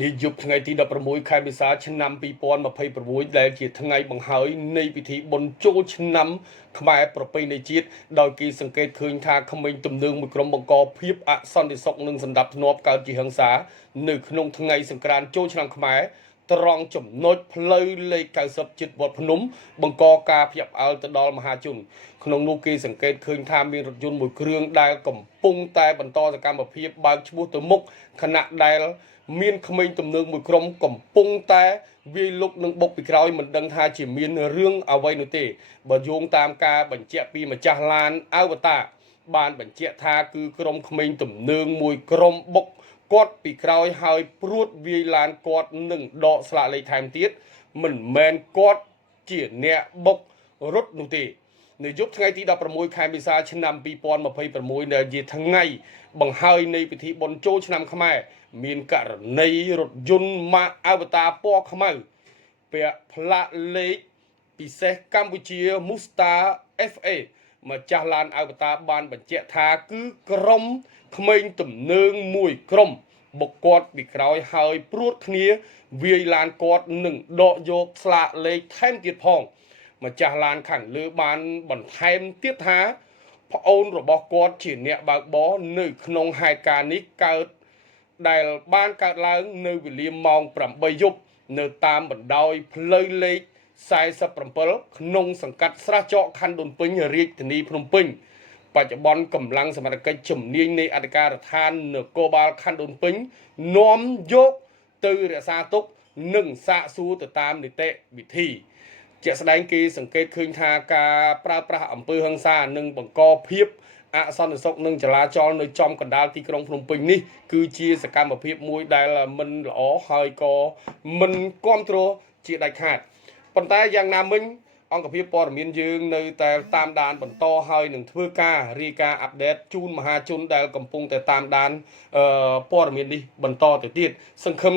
នាយកថ្ងៃទី16ខែមេសាឆ្នាំ2026ដែលជាថ្ងៃបង្ហើយនៃពិធីបុណ្យចូលឆ្នាំខ្មែរប្រពៃណីជាតិដោយគេសង្កេតឃើញថាក្មេងទំនើងមួយក្រុមបង្កភាពអសន្តិសុខនិងសណ្ដាប់ធ្នាប់កើតជាហិង្សានៅក្នុងថ្ងៃសង្ក្រាន្តចូលឆ្នាំខ្មែរត្រង់ចំណុចផ្លូវលេខ90ជិតវត្តភ្នំបង្កការភ្ញាក់ផ្អើលទៅដល់មហាជនក្នុងនោះគេសង្កេតឃើញថាមានរថយន្តមួយគ្រឿងដែលកំពុងតែបន្តសកម្មភាពបើកឈ្មោះទៅមុខខណៈដែលមានក្មេងទំនើងមួយក្រុមកំពុងតែវាយលុកនឹងបុកពីក្រោយមិនដឹងថាជាមានរឿងអ្វីនោះទេបើយោងតាមការបញ្ជាក់ពីម្ចាស់ឡានអវតារបានបញ្ជាក់ថាគឺក្រុមក្មេងទំនើងមួយក្រុមបុកគាត់ពីក្រោយហើយព្រួតវាយឡានគាត់នឹងដកស្លាកលេខថែមទៀតមិនមែនគាត់ជាអ្នកបុករត់នោះទេនៅយប់ថ្ងៃទី16ខែមេសាឆ្នាំ2026ដែលជាថ្ងៃបង្ហើយនៃពិធីបុណ្យចូលឆ្នាំខ្មែរមានករណីរថយន្តម៉ាកអវតារពណ៌ខ្មៅពាក់ផ្លាកលេខពិសេសកម្ពុជា Mustang FA ម្ចាស់ឡានអវតារបានបញ្ជាក់ថាគឺក្រុមក្មេងទំនើងមួយក្រុមបុកគាត់ពីក្រោយហើយព្រួតគ្នាវាយឡានគាត់នឹងដកយកស្លាកលេខថែមទៀតផងម្ចាស់ឡានខាងលើបានបន្ថែមទៀតថាប្អូនរបស់គាត់ជាអ្នកបើកបរនៅក្នុងហេតុការណ៍នេះកើតដែលបានកើតឡើងនៅវេលាម៉ោង8យប់នៅតាមបណ្ដោយផ្លូវលេខ47ក្នុងសង្កាត់ស្រះចកខណ្ឌដូនពេញរាជធានីភ្នំពេញបច្ចុប្បន្នកម្លាំងសមត្ថកិច្ចជំនាញនៃអធិការដ្ឋាននគរបាលខណ្ឌដូនពេញនាំយកទៅរក្សាទុកនិងសាកសួរទៅតាមនីតិវិធីជាក់ស្ដែងគេសង្កេតឃើញថាការប្រើប្រាស់អំពើហិង្សានិងបង្កភាពអសន្តិសុខនិងចលាចលនៅចំកណ្ដាលទីក្រុងភ្នំពេញនេះគឺជាសកម្មភាពមួយដែលមិនល្អហើយក៏មិនគ្រប់គ្រងជាដាច់ខាតប៉ុន្តែយ៉ាងណាមិញអង្គភាពព័ត៌មានយើងនៅតែតាមដានបន្តហើយនឹងធ្វើការរាយការណ៍អាប់ដេតជូនមហាជនដែលកំពុងតែតាមដានព័ត៌មាននេះបន្តទៅទៀតសង្ឃឹម